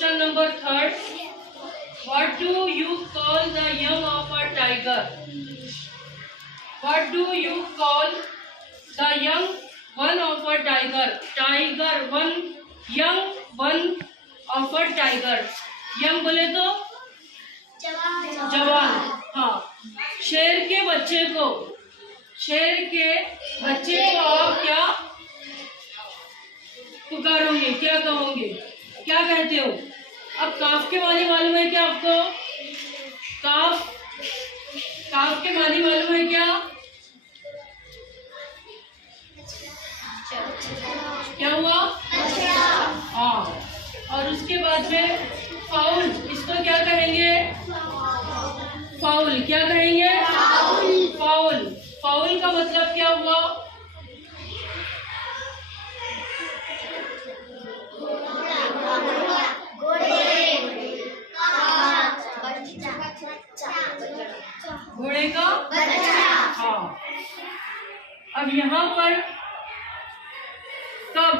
Question number 3. What do you call the young of a tiger? What do you call the young one of a tiger? Tiger one, young one of a tiger. Young बोले तो जवान. हाँ, शेर के बच्चे को आप क्या पुकारोगे, क्या कहोगे, क्या कहते हो? अब काफ के मानी मालूम है क्या आपको? काफ के मानी मालूम है क्या? क्या हुआ? हाँ. और उसके बाद में फाउल, इसको क्या कहेंगे? फाउल. क्या कहेंगे? फाउल. फाउल का मतलब क्या हुआ? घोड़े का बच्चा. हाँ. अब यहाँ पर कब,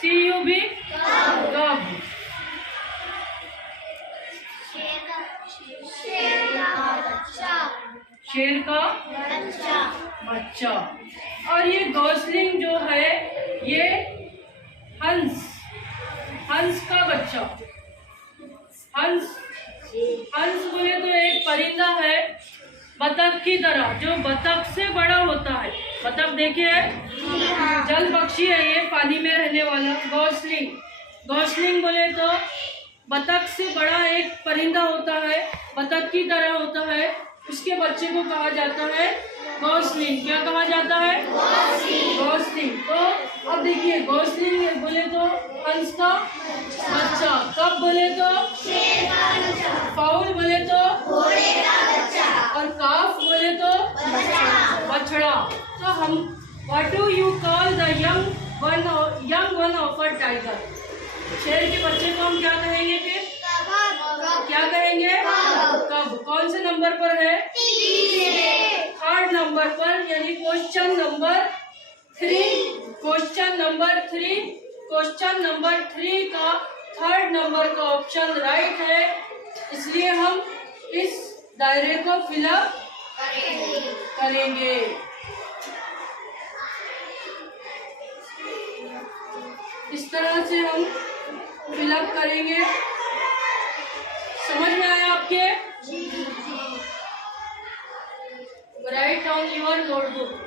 CUB, कब. शेर का बच्चा. और ये गॉसलिंग जो है ये हंस का बच्चा. हंस बोले तो एक परिंदा है बतख की तरह, जो बतख से बड़ा होता है. बतख देखे है? जल पक्षी है ये, पानी में रहने वाला. गॉसलिंग बोले तो बतख से बड़ा एक परिंदा होता है, बतख की तरह होता है. उसके बच्चे को कहा जाता है गॉसलिंग. क्या कहा जाता है? गॉसलिंग. तो अब देखिए, गॉसलिंग बोले तो हंस का बच्चा. कब बोले तो फाउल बोले तो घोड़े का बच्चा. और काफ बोले तो बछड़ा. तो हम what do you call the young one of a tiger? शेर के बच्चे को हम क्या कहेंगे फिर? क्या कहेंगे? कब. कौन से नंबर पर है? 3rd नंबर पर, यानी क्वेश्चन नंबर 3. क्वेश्चन नंबर 3 का 3rd नंबर का ऑप्शन राइट है. इसलिए हम इस दायरे को फिलअप करेंगे. इस तरह से हम फिलअप करेंगे. समझ में आया आपके? Right on your notebook.